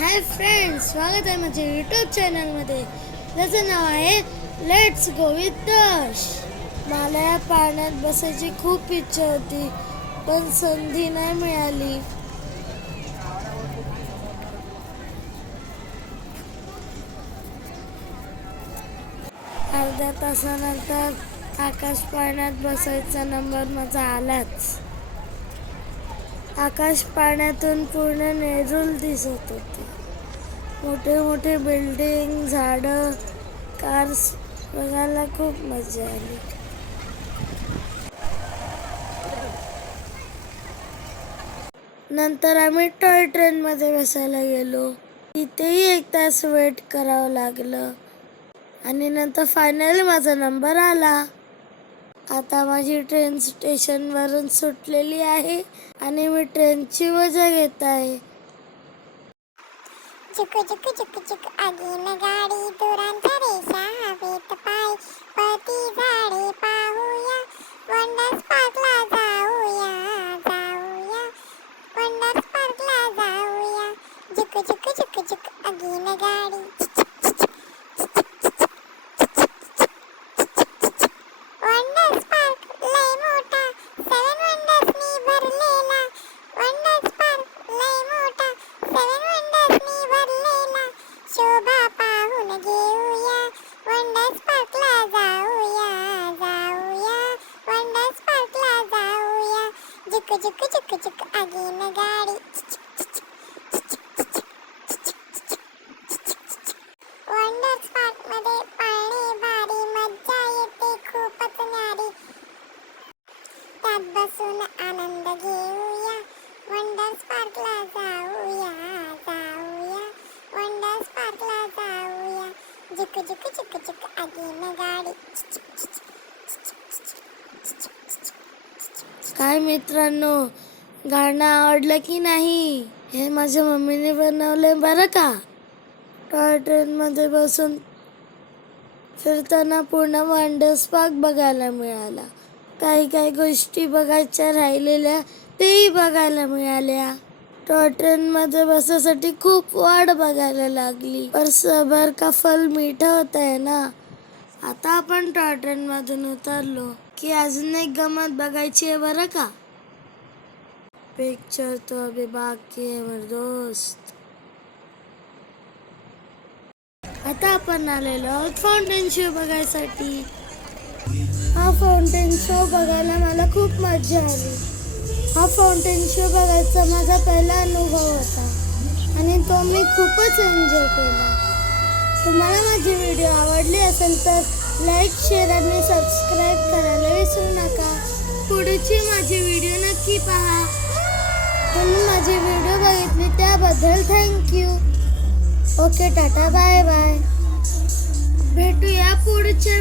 Hi friends, स्वागत आहे माझ्या यूट्यूब चॅनलमध्ये ज्याचं नाव आहे लेट्स गो विथ दश. मला या पाण्यात बसायची खूप इच्छा होती, पण संधी नाही मिळाली. अर्ध्या तासानंतर आकाश पाण्यात बसायचा नंबर माझा आलाच. आकाश पाण्यातून पूर्ण नेरुल दिसत होते. मोठे मोठे बिल्डिंग, झाडं, कार्स बघायला खूप मजा आली. नंतर आम्ही टॉय ट्रेनमध्ये बसायला गेलो. तिथेही 1 तास वेट करावं लागलं आणि नंतर फायनली माझा नंबर आला. आता माझी ट्रेन स्टेशनवरून सुटलेली आहे आणि मी ट्रेनची मजा घेत आहे. चुक चुक चुक चुक आगीन गाडी, दुरांच्या रेषा हवेत पाय, पळती झाडे पाहूया, वंडर्स पार्कला जाऊया, जाऊया, वंडर्स पार्कला जाऊया. चुक चुक चुक चुक आगीन गाडी. वंडर्स पार्क लय मोठा, 7 वंडर्सनी भरलेला. वंडर्स पार्क लय मोठा, 7 वंडर्सनी भरलेला. शोभा पाहून घेऊया, वंडर्स पार्कला जाऊया, जाऊया, वंडर्स पार्कला जाऊया. झुक झुक झुक झुक आगीन गाडी. वंडर्स पार्क मध्ये पाळणे भारी, मज्जा येते खूपच न्यारी. त्यात बसून आनंद घेऊया, वंडर्स पार्कला जाऊया, जाऊया, वंडर्स पार्कला जाऊया. झुक झुक झुक झुक आगीन गाडी. काय मित्रांनो, गाणं आवडलं की नाही? हे माझ्या मम्मीने बनवलंय बरं का. टॉय ट्रेनमध्ये बसून फिरताना पूर्ण वंडर्स पार्क बघायला मिळाला. काही गोष्टी बघायच्या राहिलेल्या तेही बघायला मिळाल्या. टॉय ट्रेनमध्ये बसायसाठी खूप वाट बघायला लागली, पर सबर का फल मीठा होता है ना. आता आपण टॉय ट्रेनमधून उतरलो की अजून एक गमत बघायची आहे बरं का. पिक्चर तो अभी बाकी है मेरे दोस्त. आता आपण आलेलो आहोत फाउंटेन शो बघायसाठी. हा फाउंटेन शो बघायला मला खूप मजा आली. हा फाउंटेन शो बघायचा माझा पहिला अनुभव होता आणि तो मी खूपच एन्जॉय केला. तुम्हाला माझी व्हिडिओ आवडली असेल तर लाईक, शेअर आणि सबस्क्राईब करायला विसरू नका. पुढची माझी व्हिडिओ नक्की पहा. तुम्ही माझी व्हिडिओ बघितली त्याबद्दल thank you. Okay, tata, bye bye. भेटूया पुढच्या